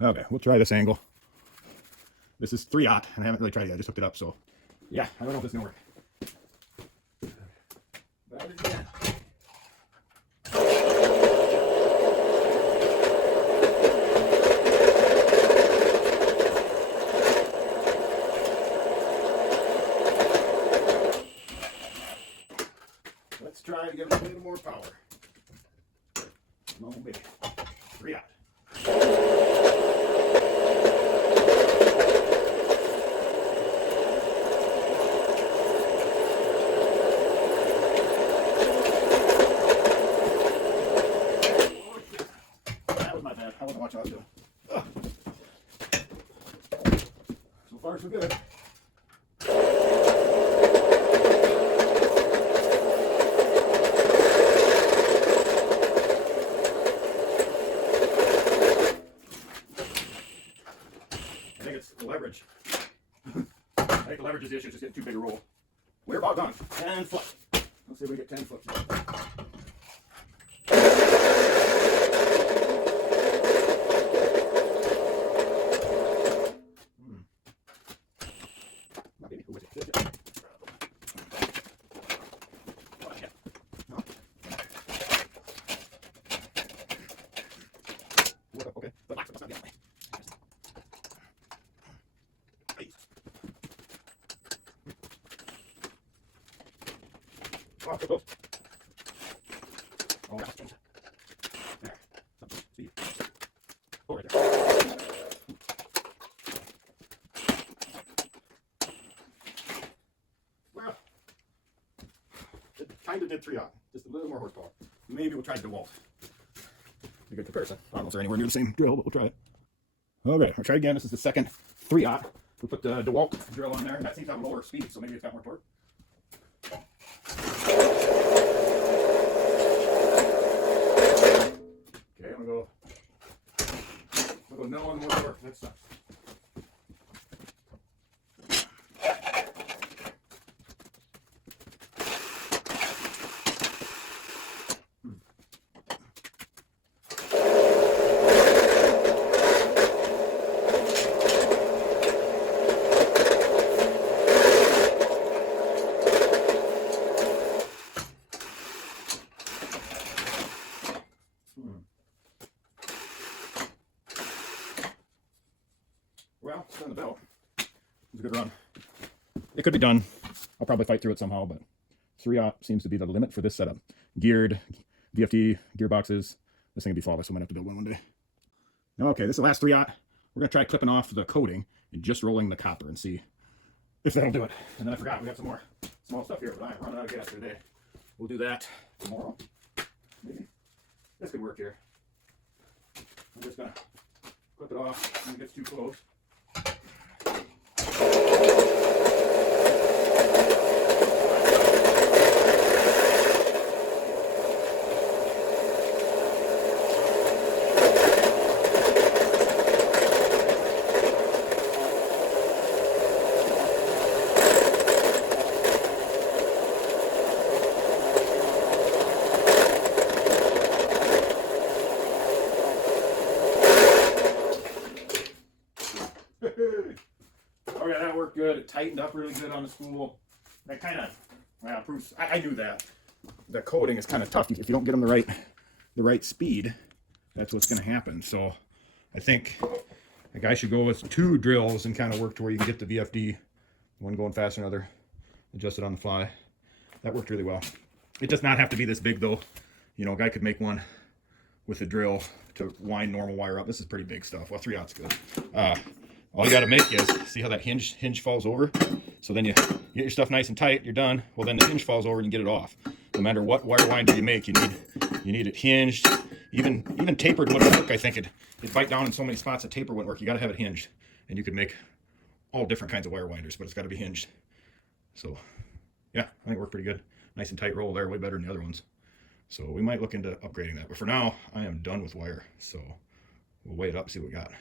Okay, we'll try this angle. This is 3/0, and I haven't really tried it yet. I just hooked it up, so yeah, I don't know if this is gonna work. Let's try to give it a little more power. No baby. 3/0. That was my bad. I wasn't watching what I was doing. Ugh. So far, so good. I think it's the leverage. I think the leverage is the issue, just getting too big a roll. We're about done. 10 foot. Let's see if we get 10 foot. Okay, but must not be that way. Oh, go. Oh, that's changed. There. Speed. Oh, right there. Well, it kind of did 3/0. Just a little more horsepower. Maybe we'll try DeWalt. A good comparison. I don't know if they're anywhere near the same drill, but we'll try it. Okay, I'll try again. This is the second 3/0. We put the DeWalt drill on there, and that seems to have a lower speed, so maybe it's got more torque. Okay, I'm gonna go no on more torque. That sucks. Well, it's on the belt. It was a good run. It could be done. I'll probably fight through it somehow, but 3/0 seems to be the limit for this setup. Geared, VFD, gearboxes. This thing will be flawless. I might have to build one day. Okay, this is the last 3/0. We're going to try clipping off the coating and just rolling the copper and see if that'll do it. And then I forgot, we have some more small stuff here, but I'm running out of gas today. We'll do that tomorrow. Maybe. This could work here. I'm just going to clip it off when it gets too close. Okay, that worked good. It tightened up really good on the spool. That kind of, well, proves. I knew that. The coating is kind of tough. If you don't get them the right speed, that's what's going to happen. So, I think a guy should go with 2 drills and kind of work to where you can get the VFD, one going faster, another adjust it on the fly. That worked really well. It does not have to be this big though. You know, a guy could make one with a drill to wind normal wire up. This is pretty big stuff. Well, 3/0's good. All you got to make is, see how that hinge falls over? So then you get your stuff nice and tight, you're done. Well, then the hinge falls over and you get it off. No matter what wire winder you make, you need it hinged. Even tapered wouldn't work. I think it'd bite down in so many spots that taper wouldn't work. You got to have it hinged. And you could make all different kinds of wire winders, but it's got to be hinged. So, yeah, I think it worked pretty good. Nice and tight roll there, way better than the other ones. So we might look into upgrading that. But for now, I am done with wire. So we'll weigh it up and see what we got.